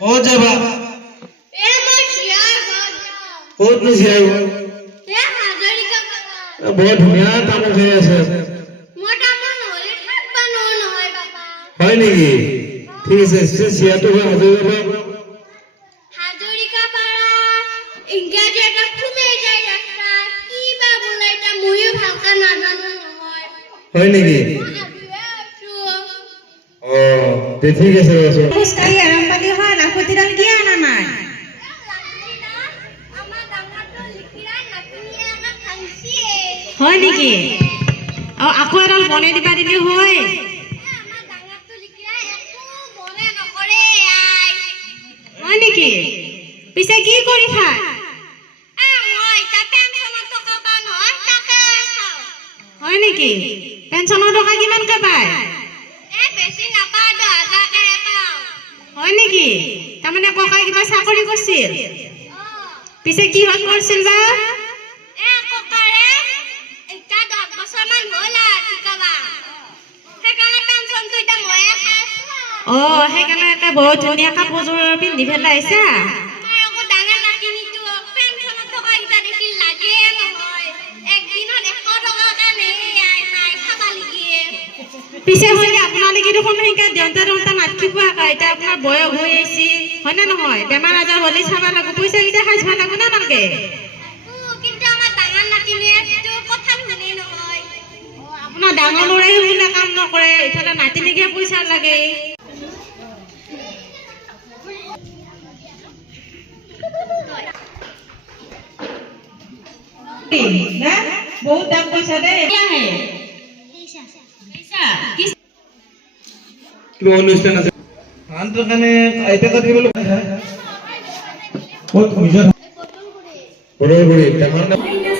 हो जाबा बहुत नहीं आयो बहुत धुनिया काम হৈ আছে মোটা মন হলে থাকবা নহয় বাবা হয় নেকি ঠিক আছে সিয়াটো হাজরিকা পাড়া ইংরেজি একটা ঘুমে যায় একটা কি বা বলে এটা মইও ভালকা না জানো নহয় হয় নেকি ও তে ঠিক আছে খোজকাঢ়ি আৰাম পালি হয় না খুঁটিডাল কিয় আনা নাই হয় নেকি আকৌ এডাল বনাই দিবা দিলে হয় হয় নেকি পিছে কি কৰি খায় হয় নেকি পেঞ্চনৰ টকা কিমানকে পায় হয় নেকি তাৰমানে ককাই কিবা চাকৰি কৰিছিল পিছে কিহত কৰিছিল বা অ সেইকাৰণে একে বহুত ধুনীয়া কাপোৰযোৰ পিন্ধি পেলাই আহিছা পিছে হয় আপোনালোকে দেখোন সেইকা দেউতা দেউতা নাটকি পোৱা এতিয়া আপোনাৰ বয়স হৈ আহিছে হয় না নহয় বেমাৰ আজাৰ হ'লে চাব লাগিব পইচা কেইটা খাই চাব লাগিব না নালাগে আপোনাৰ ডাঙৰ ল'ৰাই সেইবিলাক কাম নকৰে ইফালে নাতিনিকে পইচা লাগে বহুত দাম পইচা দে কিবা অনুষ্ঠান আছে আনটোৰ কাৰণে আইতাকা দিবলৈ বহুত নিজৰ বড় বড় ডাঙৰ